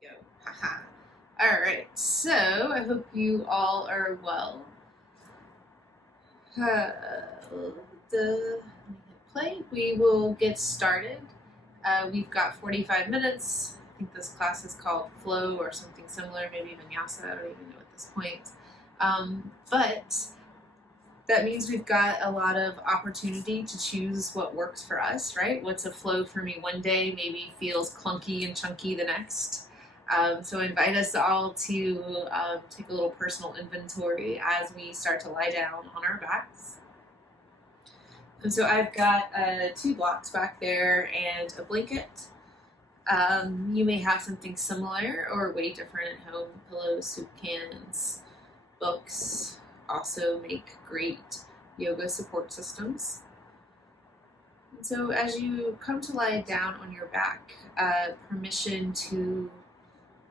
Go. Haha. All right. So I hope you all are well. Let me hit play. We will get started. We've got 45 minutes. I think this class is called Flow or something similar, maybe Vinyasa. I don't even know at this point. But that means we've got a lot of opportunity to choose what works for us, right? What's a flow for me one day maybe feels clunky and chunky the next. So I invite us all to take a little personal inventory as we start to lie down on our backs. And so I've got 2 blocks back there and a blanket. You may have something similar or way different at home. Pillows, soup cans, books also make great yoga support systems. And so as you come to lie down on your back, permission to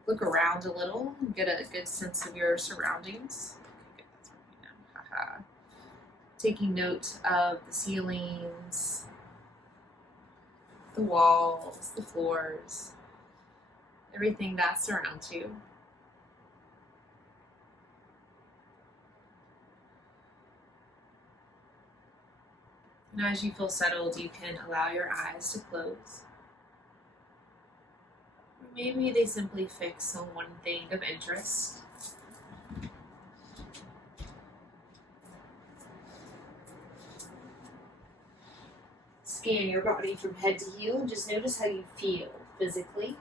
look around a little and get a good sense of your surroundings. Okay, that's working now. Haha. Taking note of the ceilings, the walls, the floors, everything that surrounds you. And as you feel settled, you can allow your eyes to close. Or maybe they simply fix on one thing of interest. Scan your body from head to heel and just notice how you feel physically.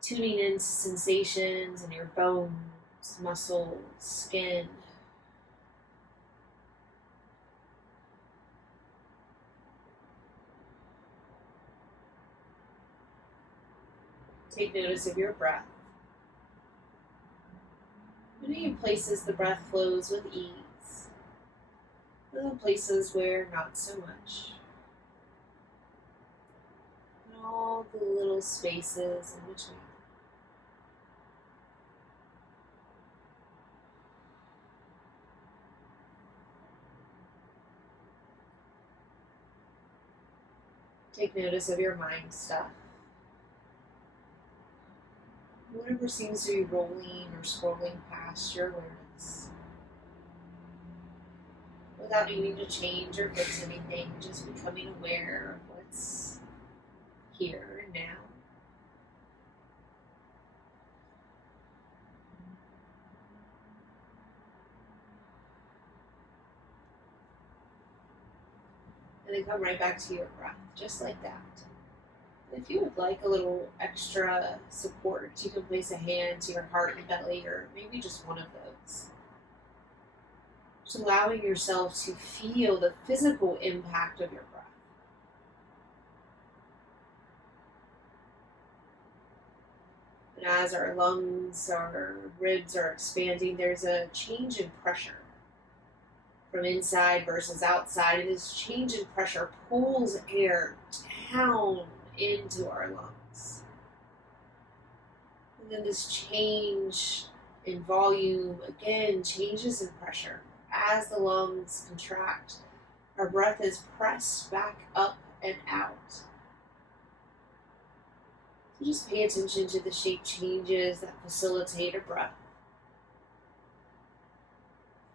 Tuning into sensations in your bones, muscles, skin. Take notice of your breath. Many places the breath flows with ease. Other places where not so much. And all the little spaces in between. Take notice of your mind stuff. Whatever seems to be rolling or scrolling past your awareness. Without needing to change or fix anything, just becoming aware of what's here and now. And then come right back to your breath, just like that. If you would like a little extra support, you can place a hand to your heart and belly, or maybe just one of those. Just allowing yourself to feel the physical impact of your breath. And as our lungs, our ribs are expanding, there's a change in pressure from inside versus outside. And this change in pressure pulls air down into our lungs. And then this change in volume, again, changes in pressure. As the lungs contract, our breath is pressed back up and out. So just pay attention to the shape changes that facilitate a breath.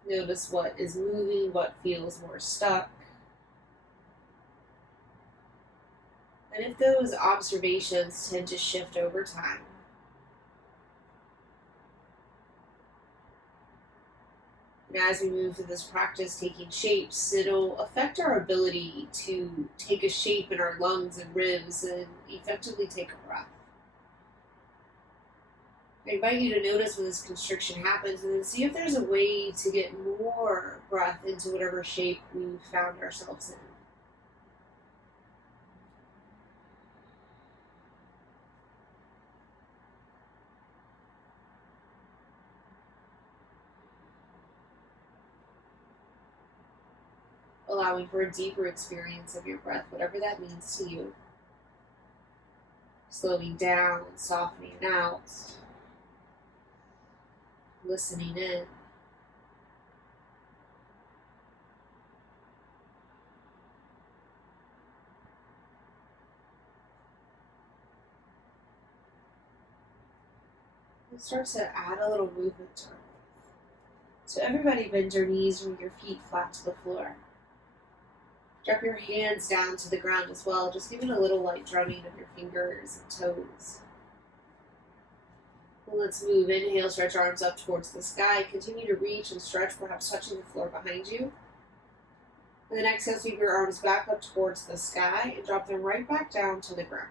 Notice what is moving, what feels more stuck. And if those observations tend to shift over time, and as we move through this practice taking shapes, it'll affect our ability to take a shape in our lungs and ribs and effectively take a breath. I invite you to notice when this constriction happens and then see if there's a way to get more breath into whatever shape we found ourselves in. Allowing for a deeper experience of your breath, whatever that means to you. Slowing down, softening out, listening in. And start to add a little movement to it. So everybody bend your knees with your feet flat to the floor. Drop your hands down to the ground as well, just giving a little light drumming of your fingers and toes. And let's move. Inhale, stretch arms up towards the sky. Continue to reach and stretch, perhaps touching the floor behind you. And then exhale, sweep your arms back up towards the sky and drop them right back down to the ground.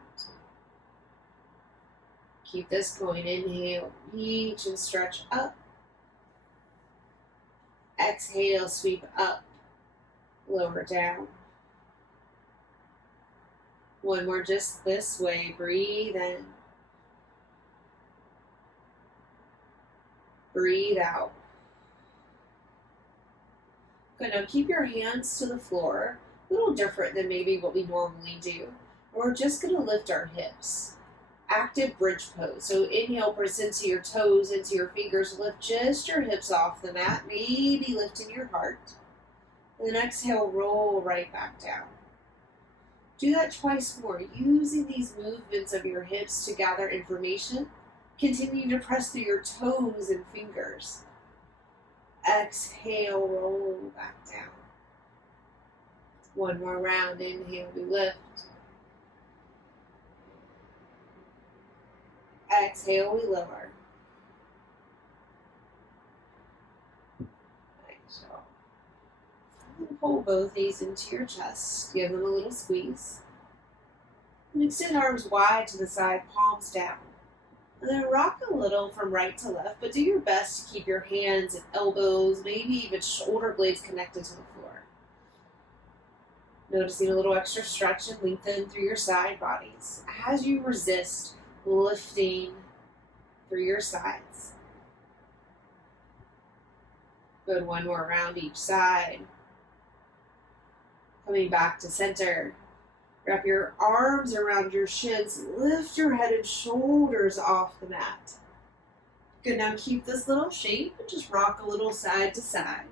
Keep this going. Inhale, reach and stretch up. Exhale, sweep up, lower down. One more just this way. Breathe in. Breathe out. Good. Now keep your hands to the floor. A little different than maybe what we normally do. We're just going to lift our hips. Active bridge pose. So inhale, press into your toes, into your fingers. Lift just your hips off the mat. Maybe lifting your heart. And then exhale, roll right back down. Do that twice more, using these movements of your hips to gather information. Continue to press through your toes and fingers. Exhale, roll back down. One more round. Inhale, we lift. Exhale, we lower. Exhale. Pull both knees into your chest. Give them a little squeeze. And extend arms wide to the side, palms down. And then rock a little from right to left, but do your best to keep your hands and elbows, maybe even shoulder blades connected to the floor. Noticing a little extra stretch and lengthen through your side bodies as you resist lifting through your sides. Good, one more round each side. Coming back to center. Wrap your arms around your shins. Lift your head and shoulders off the mat. Good, now keep this little shape and just rock a little side to side.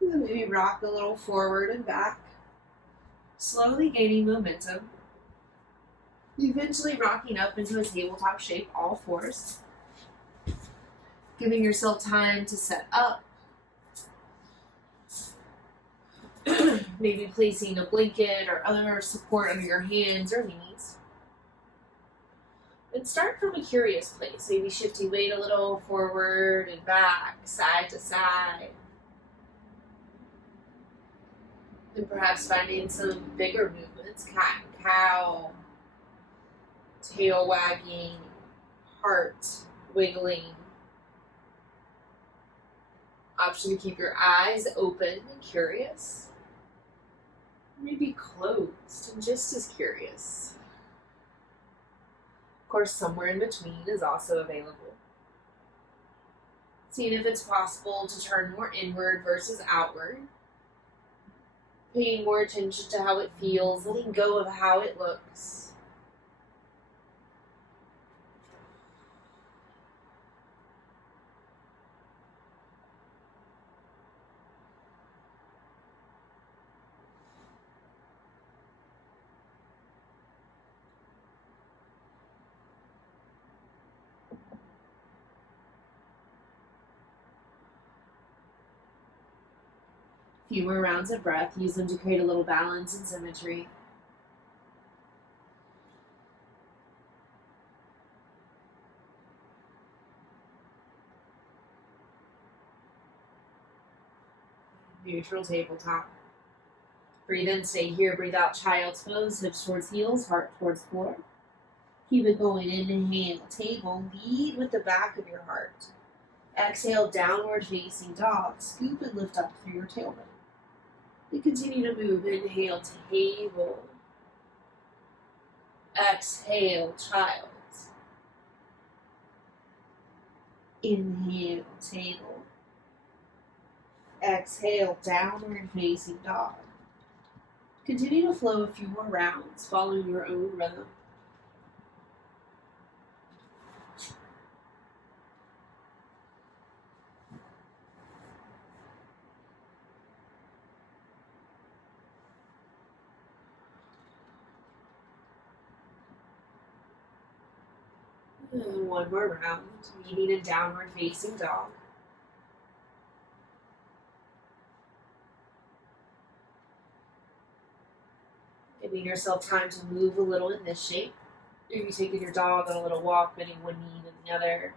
And then maybe rock a little forward and back. Slowly gaining momentum. Eventually rocking up into a tabletop shape, all fours. Giving yourself time to set up. Maybe placing a blanket or other support under your hands or knees. And start from a curious place, maybe shifting weight a little forward and back, side to side. And perhaps finding some bigger movements, cat and cow, tail wagging, heart wiggling. Option to keep your eyes open and curious. Maybe closed and just as curious. Of course, somewhere in between is also available. Seeing if it's possible to turn more inward versus outward. Paying more attention to how it feels, letting go of how it looks. Few more rounds of breath. Use them to create a little balance and symmetry. Neutral tabletop. Breathe in, stay here. Breathe out, child's pose. Hips towards heels, heart towards floor. Keep it going. Inhale, table. Lead with the back of your heart. Exhale, downward facing dog. Scoop and lift up through your tailbone. And continue to move. Inhale, table. Exhale, child. Inhale, table. Exhale, downward facing dog. Continue to flow a few more rounds, following your own rhythm. And one more round, meeting in downward facing dog. Giving yourself time to move a little in this shape. Maybe taking your dog on a little walk, bending one knee to the other.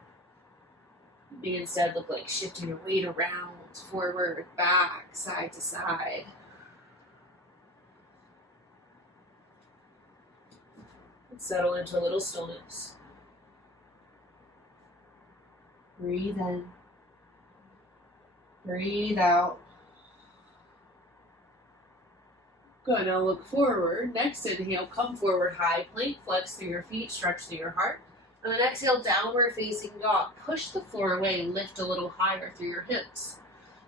Maybe instead look like shifting your weight around, forward, back, side to side. And settle into a little stillness. Breathe in. Breathe out. Good, now look forward. Next inhale, come forward, high plank, flex through your feet, stretch through your heart. And then exhale, downward facing dog. Push the floor away, lift a little higher through your hips.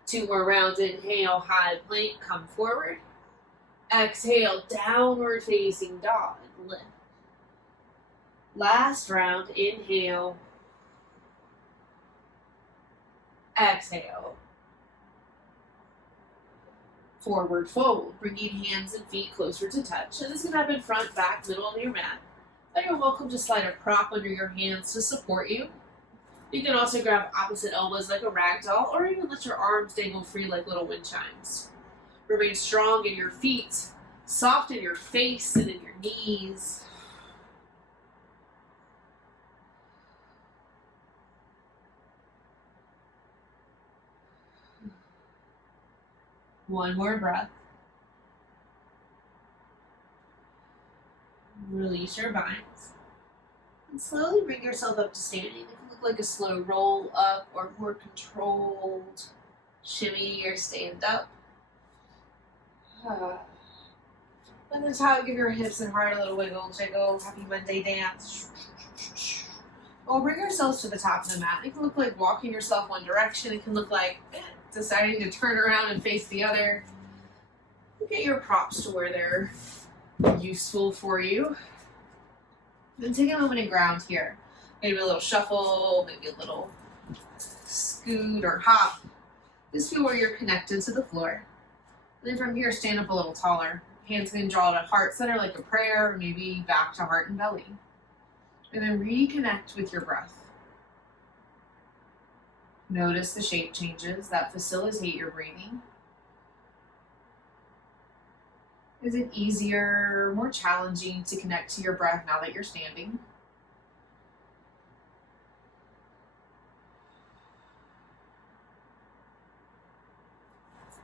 2 more rounds, inhale, high plank, come forward. Exhale, downward facing dog, lift. Last round, inhale. Exhale. Forward fold, bringing hands and feet closer to touch. And this can happen front, back, middle of your mat. Then you're welcome to slide a prop under your hands to support you. You can also grab opposite elbows like a rag doll, or even let your arms dangle free like little wind chimes. Remain strong in your feet, soft in your face and in your knees. One more breath. Release your binds. And slowly bring yourself up to standing. It can look like a slow roll up or more controlled shimmy or stand up. And this is how I give your hips and heart a little wiggle, jiggle, happy Monday dance. Or bring yourselves to the top of the mat. It can look like walking yourself one direction. It can look like deciding to turn around and face the other. Get your props to where they're useful for you. Then take a moment and ground here. Maybe a little shuffle, maybe a little scoot or hop. Just feel where you're connected to the floor. Then from here, stand up a little taller. Hands can draw to heart center like a prayer, or maybe back to heart and belly. And then reconnect with your breath. Notice the shape changes that facilitate your breathing. Is it easier, more challenging to connect to your breath now that you're standing?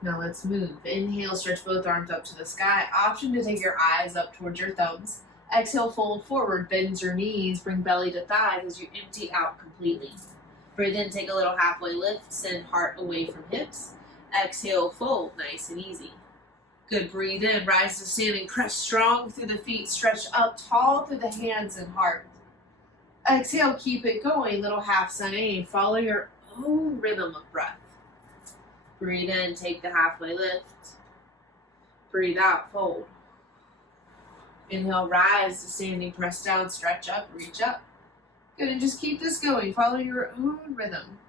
Now let's move. Inhale, stretch both arms up to the sky. Option to take your eyes up towards your thumbs. Exhale, fold forward, bend your knees, bring belly to thighs as you empty out completely. Breathe in, take a little halfway lift, send heart away from hips. Exhale, fold, nice and easy. Good, breathe in, rise to standing, press strong through the feet, stretch up tall through the hands and heart. Exhale, keep it going, little half sun A. Follow your own rhythm of breath. Breathe in, take the halfway lift. Breathe out, fold. Inhale, rise to standing, press down, stretch up, reach up. Good, and just keep this going. Follow your own rhythm.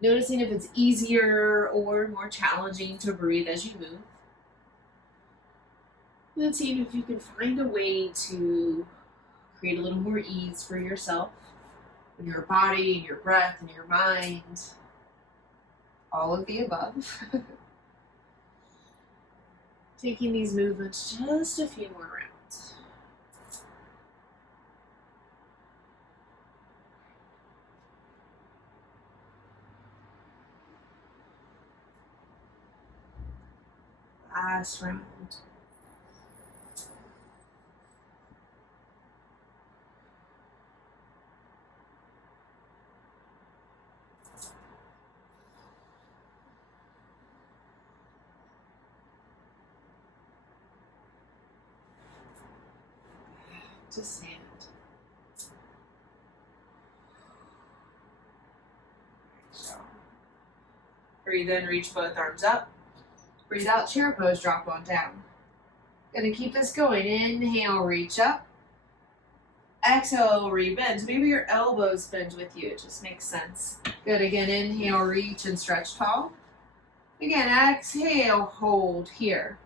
Noticing if it's easier or more challenging to breathe as you move. And then seeing if you can find a way to create a little more ease for yourself, in your body, in your breath, in your mind. All of the above. Taking these movements just a few more rounds. Last round. To stand. So, breathe in, reach both arms up. Breathe out, chair pose, drop on down. Gonna keep this going. Inhale, reach up. Exhale, rebend. Maybe your elbows bend with you. It just makes sense. Good. Again, inhale, reach and stretch tall. Again, exhale, hold here.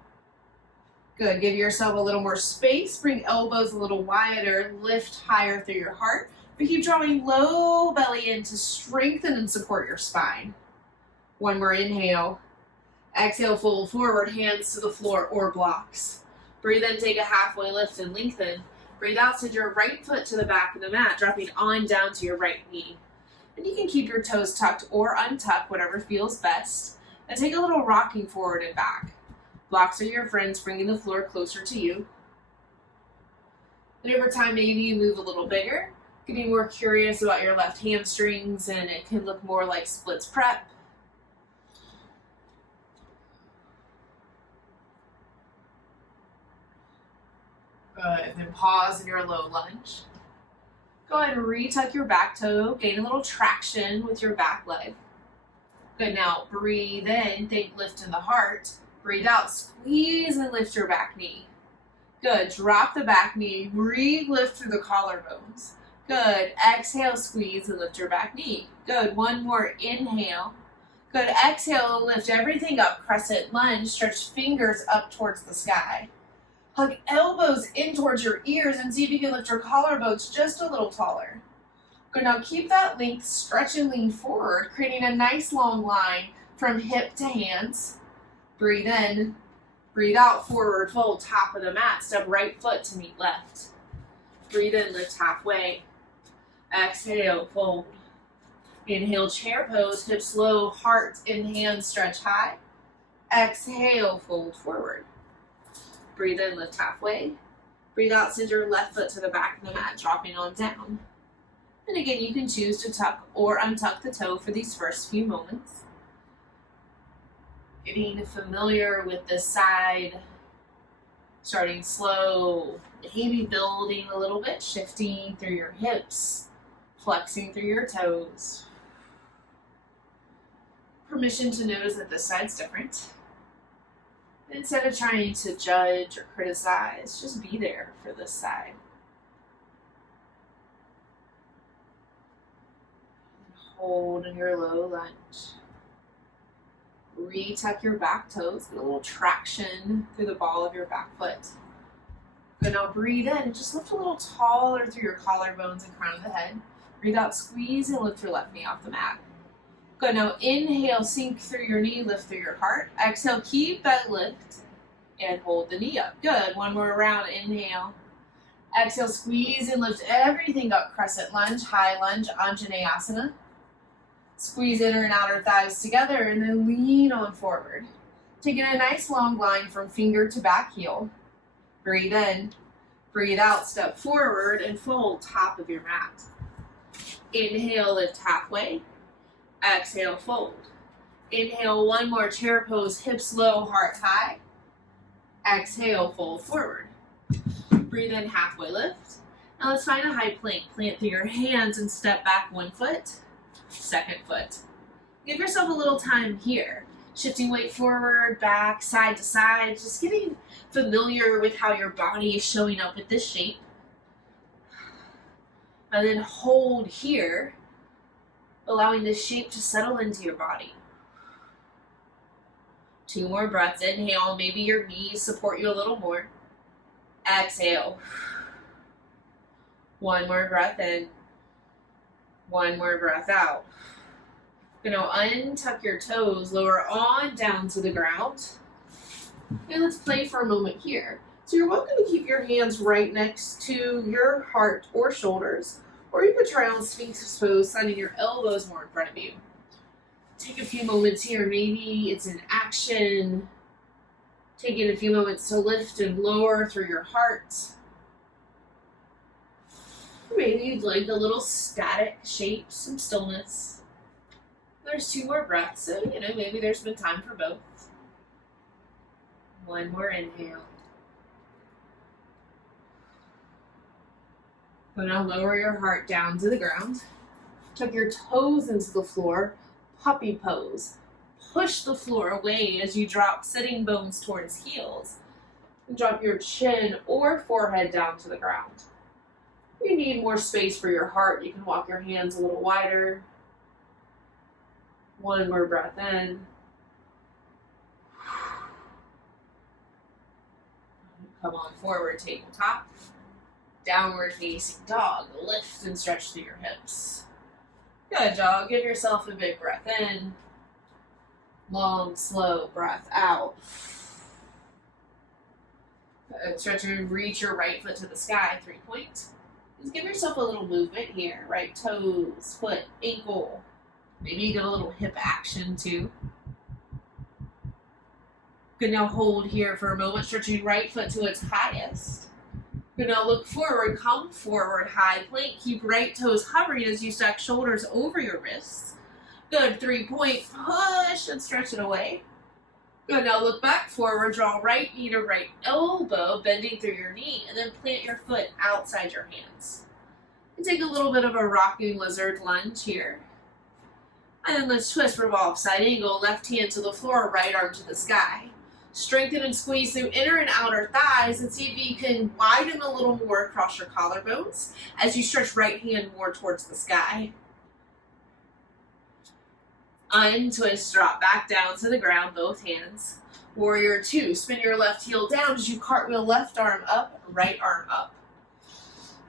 Good. Give yourself a little more space. Bring elbows a little wider. Lift higher through your heart. We keep drawing low belly in to strengthen and support your spine. One more inhale. Exhale, fold forward, hands to the floor or blocks. Breathe in, take a halfway lift and lengthen. Breathe out, send your right foot to the back of the mat, dropping on down to your right knee. And you can keep your toes tucked or untucked, whatever feels best. And take a little rocking forward and back. Blocks are your friends, bringing the floor closer to you. And over time, maybe you move a little bigger, getting more curious about your left hamstrings, and it can look more like splits prep. Good, then pause in your low lunge. Go ahead and retuck your back toe, gain a little traction with your back leg. Good, now breathe in, think lift in the heart. Breathe out, squeeze and lift your back knee. Good, drop the back knee, re-lift through the collarbones. Good, exhale, squeeze and lift your back knee. Good, one more, inhale. Good, exhale, lift everything up, crescent lunge, stretch fingers up towards the sky. Hug elbows in towards your ears and see if you can lift your collarbones just a little taller. Good, now keep that length, stretch and lean forward, creating a nice long line from hip to hands. Breathe in, breathe out, forward fold, top of the mat, step right foot to meet left. Breathe in, lift halfway. Exhale, fold. Inhale, chair pose, hips low, heart in hands, stretch high. Exhale, fold forward. Breathe in, lift halfway. Breathe out, send your left foot to the back of the mat, dropping on down. And again, you can choose to tuck or untuck the toe for these first few moments. Getting familiar with this side, starting slow, maybe building a little bit, shifting through your hips, flexing through your toes. Permission to notice that this side's different. Instead of trying to judge or criticize, just be there for this side. And hold in your low lunge. Retuck your back toes, get a little traction through the ball of your back foot. Good, now breathe in and just lift a little taller through your collarbones and crown of the head. Breathe out, squeeze and lift your left knee off the mat. Good, now inhale, sink through your knee, lift through your heart. Exhale, keep that lift and hold the knee up. Good, one more round, inhale. Exhale, squeeze and lift everything up, crescent lunge, high lunge, Anjaneyasana. Squeeze inner and outer thighs together and then lean on forward. Taking a nice long line from finger to back heel. Breathe in, breathe out, step forward and fold top of your mat. Inhale, lift halfway. Exhale, fold. Inhale, one more, chair pose, hips low, heart high. Exhale, fold forward. Breathe in, halfway lift. Now let's find a high plank. Plant through your hands and step back one foot, second foot. Give yourself a little time here. Shifting weight forward, back, side to side, just getting familiar with how your body is showing up with this shape. And then hold here, allowing this shape to settle into your body. 2 more breaths. Inhale, maybe your knees support you a little more. Exhale. 1 more breath in. 1 more breath out. Now untuck your toes, lower on down to the ground. And let's play for a moment here. So you're welcome to keep your hands right next to your heart or shoulders, or you could try on Sphinx pose, sliding your elbows more in front of you. Take a few moments here. Maybe it's an action. Taking a few moments to lift and lower through your heart. Or maybe you'd like a little static shape, some stillness. There's 2 more breaths, so maybe there's been time for both. 1 more inhale. So now lower your heart down to the ground. Tuck your toes into the floor, puppy pose. Push the floor away as you drop sitting bones towards heels. And drop your chin or forehead down to the ground. If you need more space for your heart, you can walk your hands a little wider. 1 more breath in. Come on forward, tabletop. Downward facing dog. Lift and stretch through your hips. Good, dog. Give yourself a big breath in. Long, slow breath out. Good. Stretch and reach your right foot to the sky. 3-point. Just give yourself a little movement here. Right toes, foot, ankle. Maybe you get a little hip action too. Good, now hold here for a moment. Stretching right foot to its highest. Good, now look forward. Come forward. High plank. Keep right toes hovering as you stack shoulders over your wrists. Good, 3-point. Push and stretch it away. Good, now look back forward. Draw right knee to right elbow, bending through your knee, and then plant your foot outside your hands. And take a little bit of a rocking lizard lunge here. And then let's twist, revolve, side angle, left hand to the floor, right arm to the sky. Strengthen and squeeze through inner and outer thighs and see if you can widen a little more across your collarbones as you stretch right hand more towards the sky. Untwist, drop back down to the ground, both hands. Warrior 2, spin your left heel down as you cartwheel left arm up, right arm up.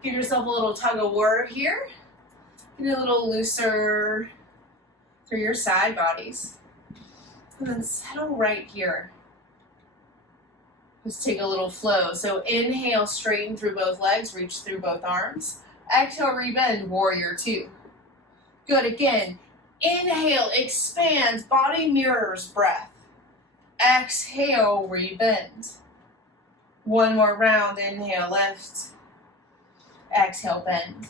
Give yourself a little tug of war here. Get a little looser through your side bodies. And then settle right here. Just take a little flow. So inhale, straighten through both legs, reach through both arms. Exhale, rebend, warrior 2. Good, again. Inhale, expand, body mirrors breath. Exhale, rebend. One more round, inhale, lift. Exhale, bend.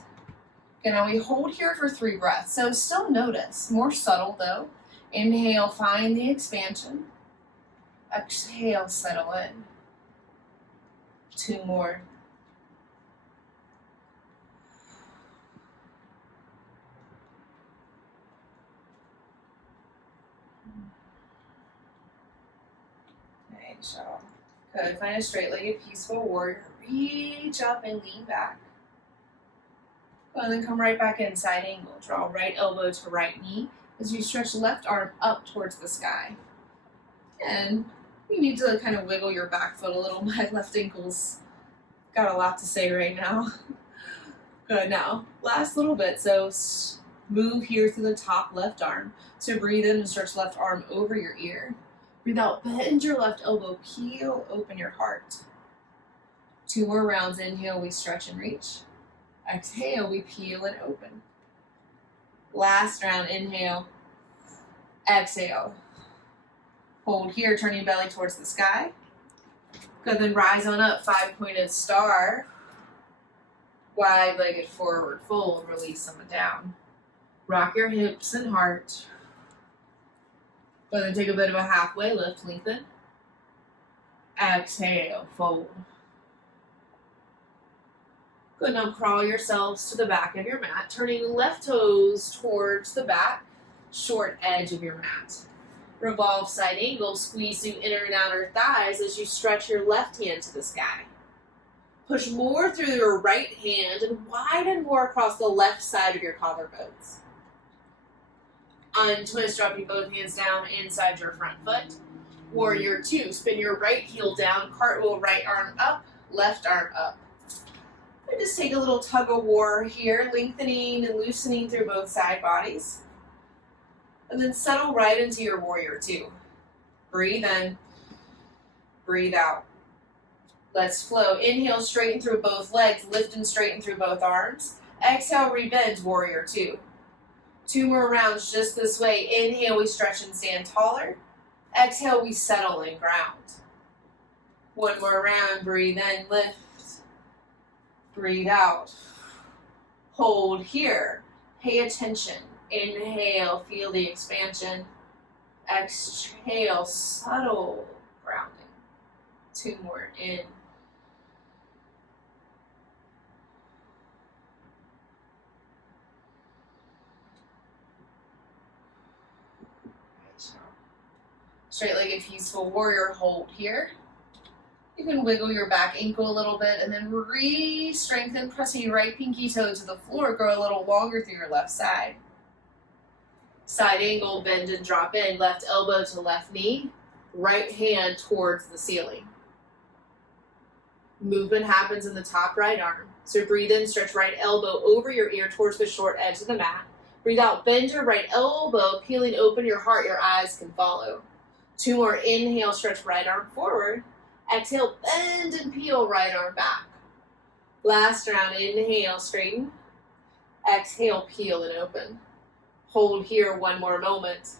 Okay, now we hold here for 3 breaths. So still notice, more subtle though. Inhale, find the expansion. Exhale, settle in. 2 more. Okay, so good. Find a straight-legged peaceful warrior. Reach up and lean back. And then come right back in, side angle. Draw right elbow to right knee as you stretch left arm up towards the sky. And you need to kind of wiggle your back foot a little. My left ankle's got a lot to say right now. Good, now, last little bit. So move here to the top left arm. So breathe in and stretch left arm over your ear. Breathe out, bend your left elbow, peel open your heart. 2 more rounds. Inhale, we stretch and reach. Exhale, we peel and open. Last round, inhale, exhale. Hold here, turning belly towards the sky. Good, then rise on up, 5-pointed star. Wide-legged forward fold, release someone down. Rock your hips and heart. Good, then take a bit of a halfway lift, lengthen. Exhale, fold. Good, now crawl yourselves to the back of your mat, turning left toes towards the back, short edge of your mat. Revolve side angle, squeeze through inner and outer thighs as you stretch your left hand to the sky. Push more through your right hand and widen more across the left side of your collarbones. Untwist, dropping both hands down inside your front foot. Warrior 2, spin your right heel down, cartwheel right arm up, left arm up. And just take a little tug of war here, lengthening and loosening through both side bodies. And then settle right into your warrior 2. Breathe in, breathe out. Let's flow. Inhale, straighten through both legs, lift and straighten through both arms. Exhale, rebend, warrior 2. 2 more rounds just this way. Inhale, we stretch and stand taller. Exhale, we settle and ground. 1 more round, breathe in, lift. Breathe out. Hold here. Pay attention. Inhale, feel the expansion. Exhale, subtle grounding. 2 more in. Straight-legged peaceful warrior, hold here. You can wiggle your back ankle a little bit and then re-strengthen, pressing your right pinky toe to the floor. Grow a little longer through your left side. Side angle, bend and drop in. Left elbow to left knee. Right hand towards the ceiling. Movement happens in the top right arm. So breathe in, stretch right elbow over your ear towards the short edge of the mat. Breathe out, bend your right elbow, peeling open your heart, your eyes can follow. 2 more, inhale, stretch right arm forward. Exhale, bend and peel right arm back. Last round, inhale, straighten. Exhale, peel and open. Hold here 1 more moment.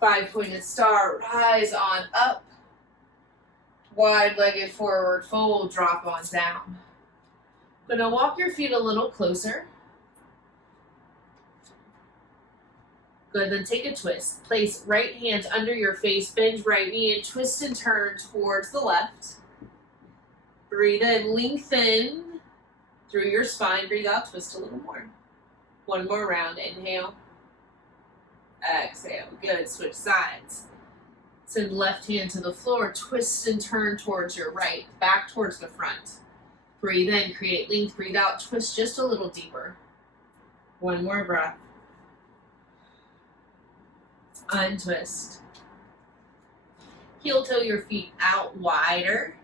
5-pointed star, rise on up. Wide-legged forward fold, drop on down. Gonna walk your feet a little closer. Good, then take a twist. Place right hand under your face, bend right knee, and twist and turn towards the left. Breathe in, lengthen through your spine. Breathe out, twist a little more. 1 more round, inhale. Exhale, good, switch sides. Send left hand to the floor, twist and turn towards your right, back towards the front. Breathe in, create length, breathe out, twist just a little deeper. 1 more breath. Untwist. Heel toe your feet out wider.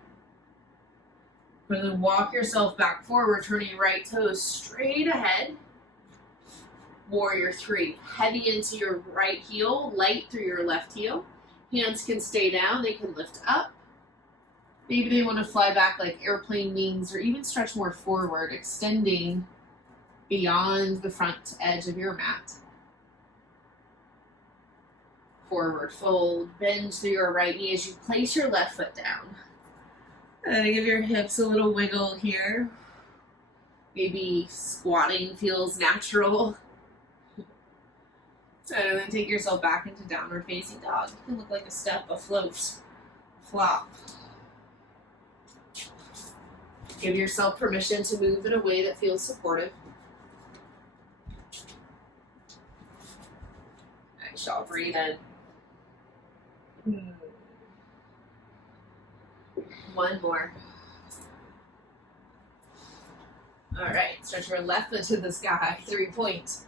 Then walk yourself back forward, turning your right toes straight ahead. Warrior 3. Heavy into your right heel, light through your left heel. Hands can stay down, they can lift up. Maybe they want to fly back like airplane wings or even stretch more forward, extending beyond the front edge of your mat. Forward fold, bend through your right knee as you place your left foot down. And give your hips a little wiggle here. Maybe squatting feels natural. And then take yourself back into downward facing dog. You can look like a step, a float, flop. Give yourself permission to move in a way that feels supportive. I shall breathe in. 1 more. All right, stretch your left foot to the sky, 3 points.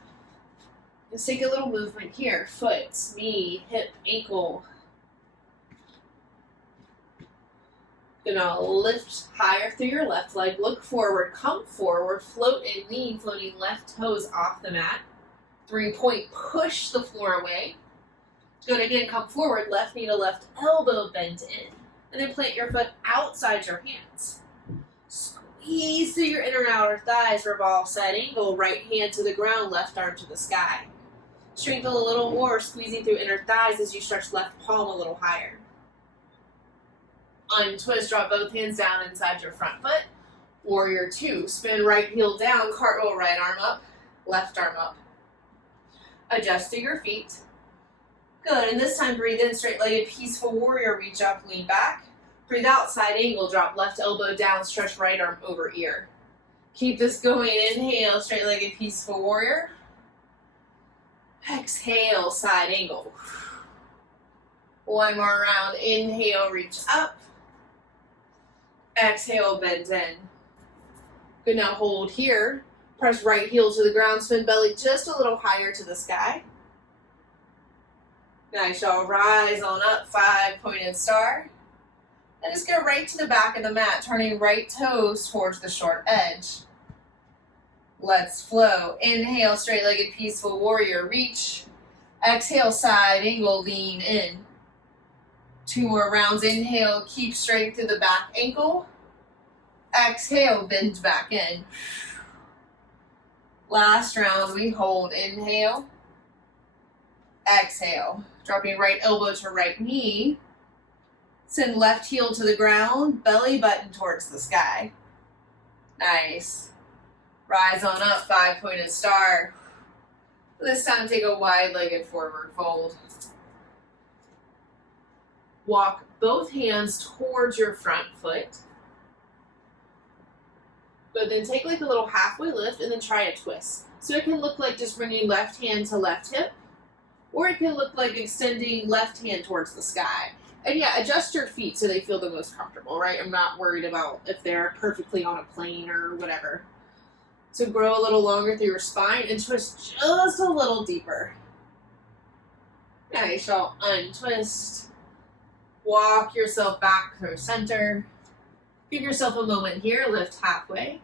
Let's take a little movement here. Foot, knee, hip, ankle. Gonna lift higher through your left leg. Look forward, come forward, float and lean, floating left toes off the mat. 3-point, push the floor away. Good, again, come forward, left knee to left elbow, bend in. And then plant your foot outside your hands. Squeeze through your inner and outer thighs, revolve side angle, right hand to the ground, left arm to the sky. Strengthen a little more, squeezing through inner thighs as you stretch left palm a little higher. Untwist, drop both hands down inside your front foot. Warrior 2, spin right heel down, cartwheel right arm up, left arm up. Adjust through your feet. Good, and this time breathe in, straight-legged peaceful warrior, reach up, lean back. Breathe out, side angle, drop left elbow down, stretch right arm over ear. Keep this going, inhale, straight-legged peaceful warrior. Exhale, side angle. 1 more round, inhale, reach up. Exhale, bend in. Good, now hold here. Press right heel to the ground, spin belly just a little higher to the sky. Now I shall rise on up, 5-pointed star. And just go right to the back of the mat, turning right toes towards the short edge. Let's flow. Inhale, straight-legged peaceful warrior, reach. Exhale, side angle, lean in. 2 more rounds. Inhale, keep straight through the back ankle. Exhale, bend back in. Last round, we hold. Inhale. Exhale. Dropping right elbow to right knee. Send left heel to the ground, belly button towards the sky. Nice. Rise on up, 5-pointed star. This time take a wide-legged forward fold. Walk both hands towards your front foot. But then take like a little halfway lift and then try a twist. So it can look like just bringing left hand to left hip, or it can look like extending left hand towards the sky. And yeah, adjust your feet so they feel the most comfortable, right? I'm not worried about if they're perfectly on a plane or whatever. So grow a little longer through your spine and twist just a little deeper. Now you shall untwist. Walk yourself back through center. Give yourself a moment here, lift halfway,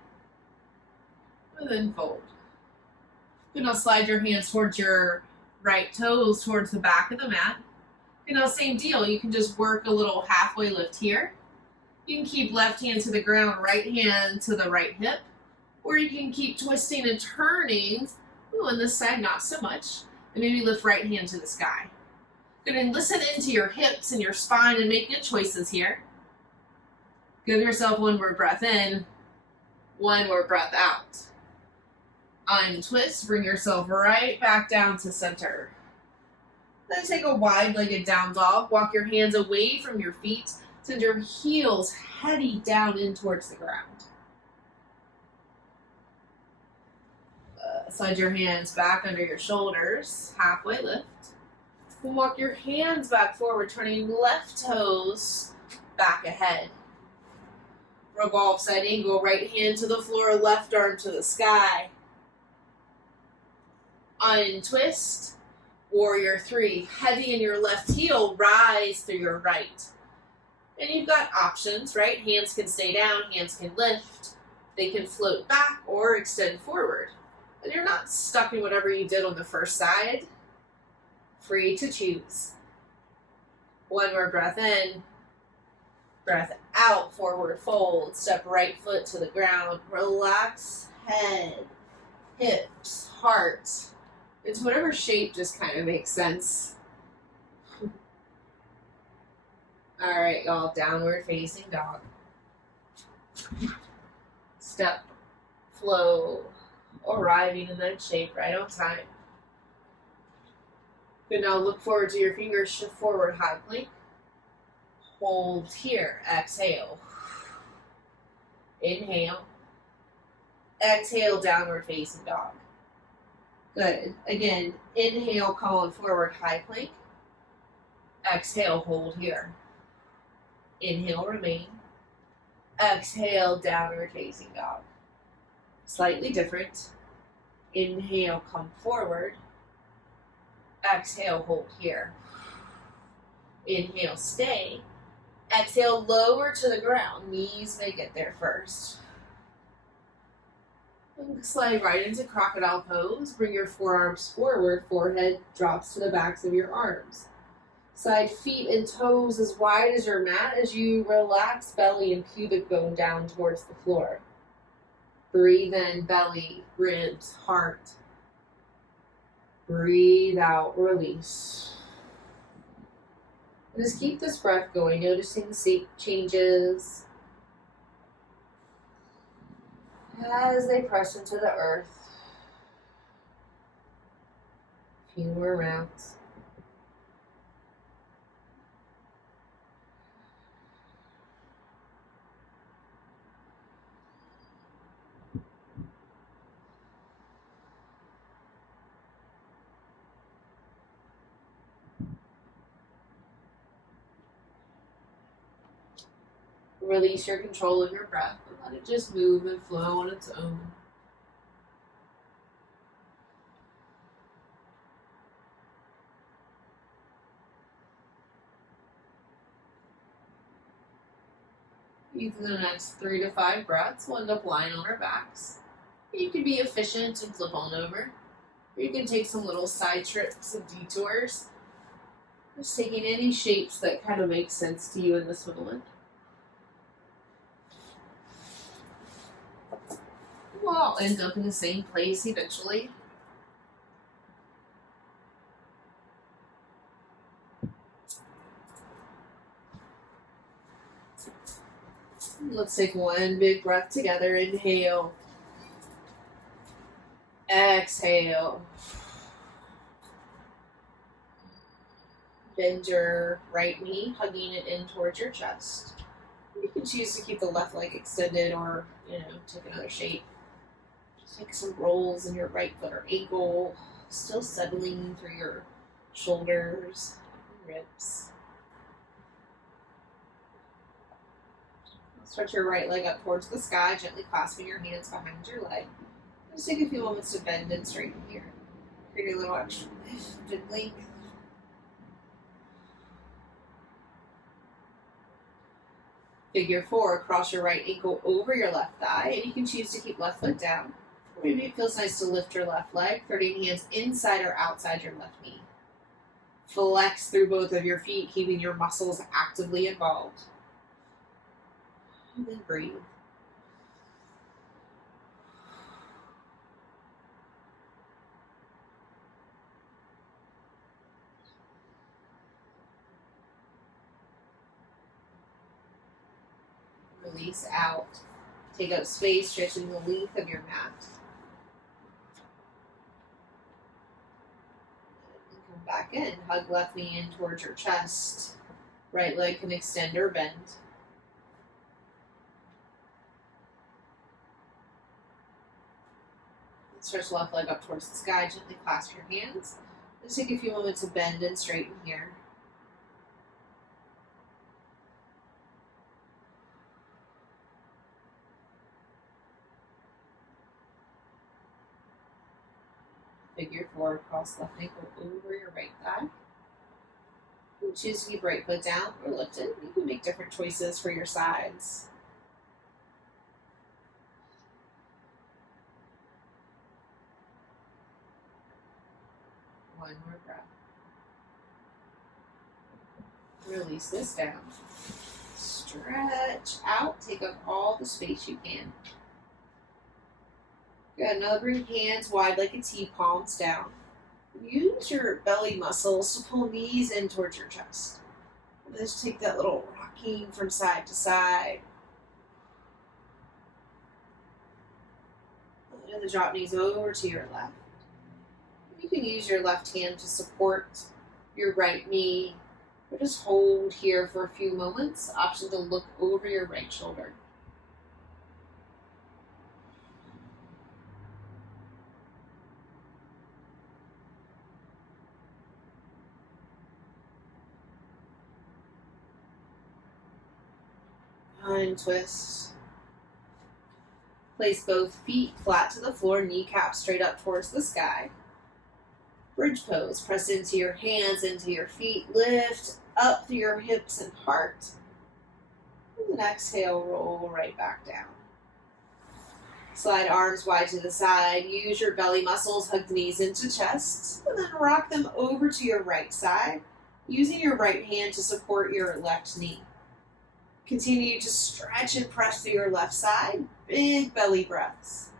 and then fold. Then now slide your hands towards your right toes, towards the back of the mat. And now same deal, you can just work a little halfway lift here. You can keep left hand to the ground, right hand to the right hip, or you can keep twisting and turning. Ooh, on this side, not so much. And maybe lift right hand to the sky. Good, and listen into your hips and your spine and make good choices here. Give yourself one more breath in, one more breath out. Untwist, bring yourself right back down to center. Then take a wide-legged down dog. Walk your hands away from your feet. Send your heels heady down in towards the ground. Slide your hands back under your shoulders. Halfway lift. And walk your hands back forward, turning left toes back ahead. Revolve side angle, right hand to the floor, left arm to the sky. Untwist, warrior three. Heavy in your left heel, rise through your right. And you've got options, right? Hands can stay down, hands can lift. They can float back or extend forward. And you're not stuck in whatever you did on the first side. Free to choose. One more breath in. Breath out, forward fold. Step right foot to the ground. Relax head, hips, heart. Into whatever shape just kind of makes sense. All right, y'all, downward facing dog. Step, flow, arriving in that shape right on time. Good, now look forward to your fingers, shift forward, high plank. Hold here, exhale. Inhale. Exhale, downward facing dog. Good. Again, inhale, column forward, high plank. Exhale, hold here. Inhale, remain. Exhale, downward facing dog. Slightly different. Inhale, come forward. Exhale, hold here. Inhale, stay. Exhale, lower to the ground. Knees may get there first. And slide right into Crocodile Pose. Bring your forearms forward. Forehead drops to the backs of your arms. Side feet and toes as wide as your mat as you relax belly and pubic bone down towards the floor. Breathe in, belly, ribs, heart. Breathe out, release. And just keep this breath going, noticing the shape changes as they press into the earth. A few more rounds. Release your control of your breath and let it just move and flow on its own. Using the next 3 to 5 breaths, we'll end up lying on our backs. You can be efficient and flip on over. Or you can take some little side trips and detours. Just taking any shapes that kind of make sense to you in this moment. We'll all end up in the same place eventually. Let's take one big breath together. Inhale. Exhale. Bend your right knee, hugging it in towards your chest. You can choose to keep the left leg extended or, take another shape. Just take some rolls in your right foot or ankle, still settling through your shoulders, ribs. Stretch your right leg up towards the sky, gently clasping your hands behind your leg. Just take a few moments to bend and straighten here. Create a little extra lift and length. Figure 4, cross your right ankle over your left thigh, and you can choose to keep left foot down. Or maybe it feels nice to lift your left leg, 13 hands inside or outside your left knee. Flex through both of your feet, keeping your muscles actively involved. And then breathe. Release out. Take up space, stretching the length of your mat. And come back in. Hug left knee in towards your chest. Right leg can extend or bend. Stretch left leg up towards the sky. Gently clasp your hands. Just take a few moments to bend and straighten here. Figure 4, cross left ankle over your right thigh. You can choose to keep right foot down or lifted. You can make different choices for your sides. One more breath. Release this down. Stretch out. Take up all the space you can. Good. Now bring hands wide like a T, palms down. Use your belly muscles to pull knees in towards your chest. And just take that little rocking from side to side. And then drop knees over to your left. You can use your left hand to support your right knee, or just hold here for a few moments. Option to look over your right shoulder. Untwist. Place both feet flat to the floor, kneecaps straight up towards the sky. Bridge pose. Press into your hands, into your feet. Lift up through your hips and heart. And then exhale, roll right back down. Slide arms wide to the side. Use your belly muscles, hug the knees into chest. And then rock them over to your right side, using your right hand to support your left knee. Continue to stretch and press through your left side. Big belly breaths.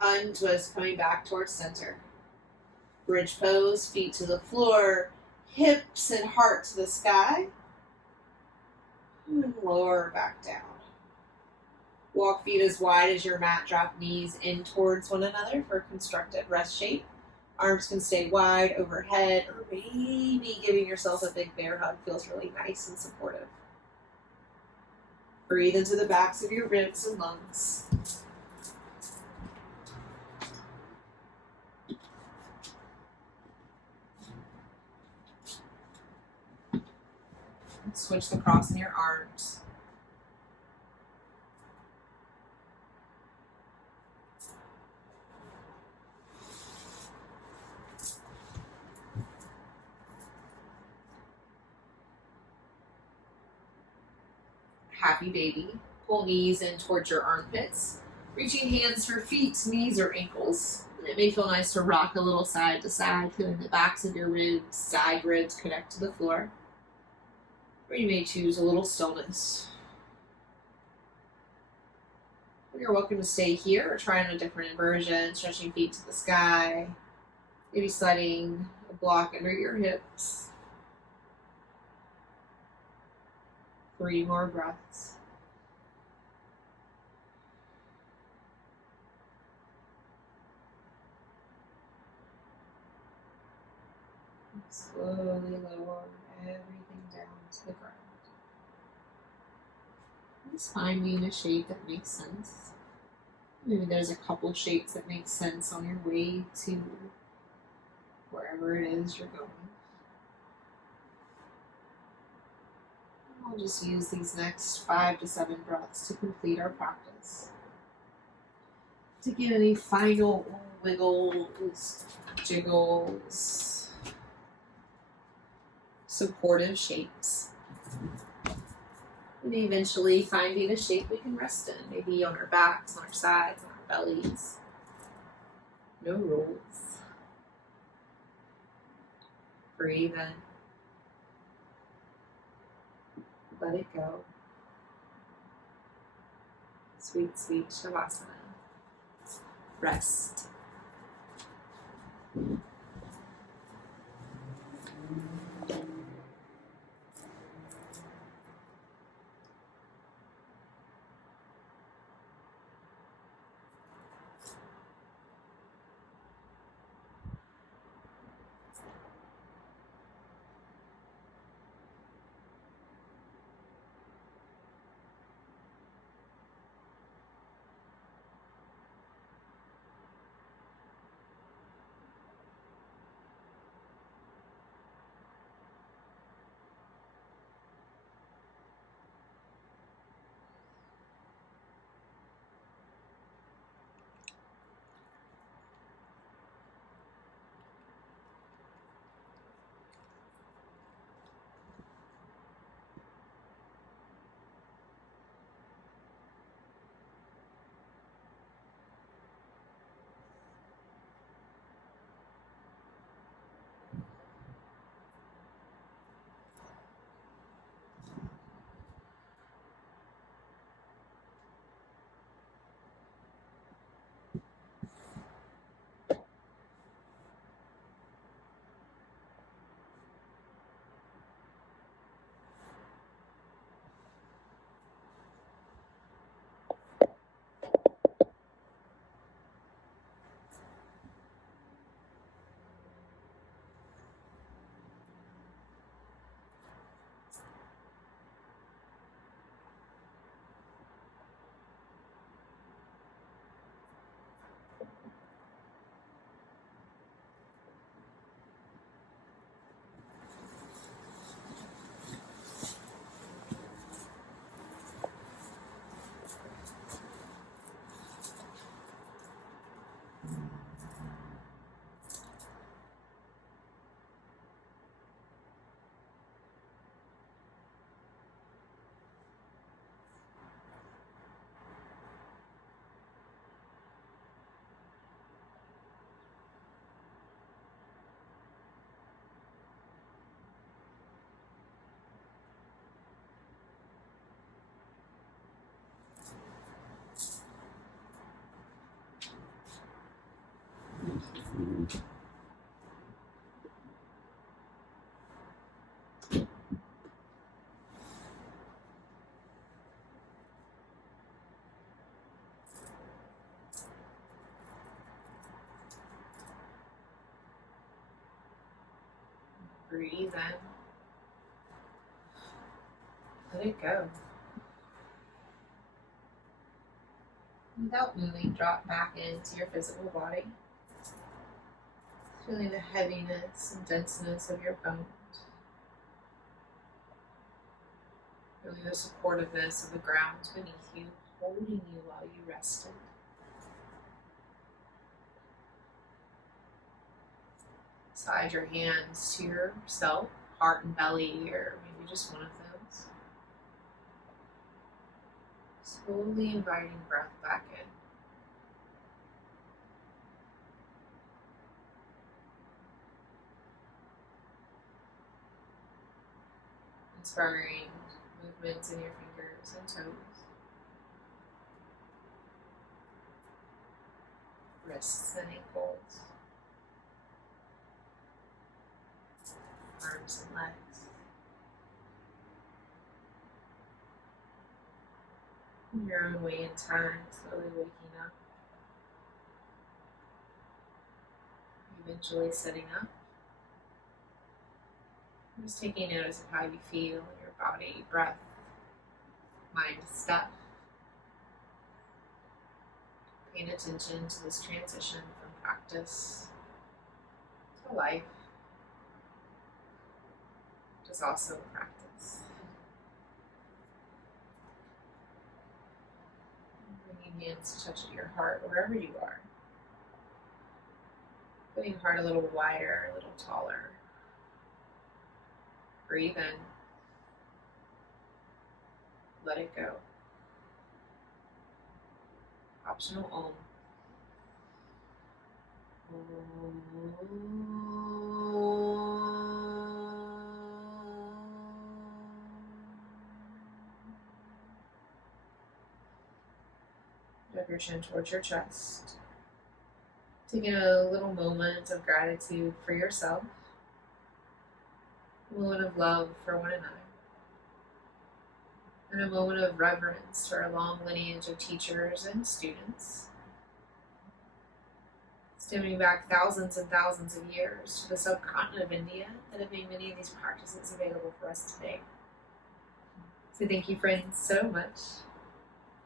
Untwist, coming back towards center. Bridge pose, feet to the floor, hips and heart to the sky. And lower back down. Walk feet as wide as your mat, drop knees in towards one another for a constructive rest shape. Arms can stay wide overhead, or maybe giving yourself a big bear hug feels really nice and supportive. Breathe into the backs of your ribs and lungs. And switch the cross in your arms. Happy baby. Pull knees in towards your armpits. Reaching hands for feet, knees, or ankles. And it may feel nice to rock a little side to side, feeling the backs of your ribs, side ribs connect to the floor. Or you may choose a little stillness. You're welcome to stay here or try on a different inversion, stretching feet to the sky. Maybe sliding a block under your hips. 3 more breaths. And slowly lower everything down to the ground. Just finding a shape that makes sense. Maybe there's a couple shapes that make sense on your way to wherever it is you're going. I'll just use these next 5 to 7 breaths to complete our practice. To get any final wiggles, jiggles, supportive shapes. And eventually finding a shape we can rest in, maybe on our backs, on our sides, on our bellies. No rules. Breathe in. Let it go. Sweet, sweet Shavasana. Rest. Breathe in. Let it go. Without moving, drop back into your physical body. Feeling the heaviness and denseness of your bones. Feeling the supportiveness of the ground beneath you, holding you while you rested. Slide your hands to yourself, heart and belly, or maybe just one of those. Slowly inviting breath back in. Inspiring movements in your fingers and toes. Wrists and ankles. Arms and legs. In your own way and time, slowly waking up. Eventually sitting up. Just taking notice of how you feel in your body, breath, mind, step. Paying attention to this transition from practice to life. Which is also a practice. Bringing hands touch your heart wherever you are. Put your heart a little wider, a little taller. Breathe in. Let it go. Optional Om. Drop your chin towards your chest. Taking a little moment of gratitude for yourself. A moment of love for one another. And a moment of reverence to our long lineage of teachers and students. Stemming back thousands and thousands of years to the subcontinent of India that have made many of these practices available for us today. So thank you, friends, so much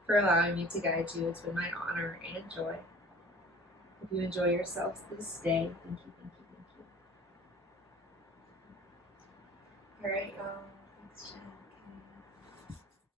for allowing me to guide you. It's been my honor and joy. If you enjoy yourselves this day, thank you, thank you, thank you. All right, y'all. Thanks, Jen.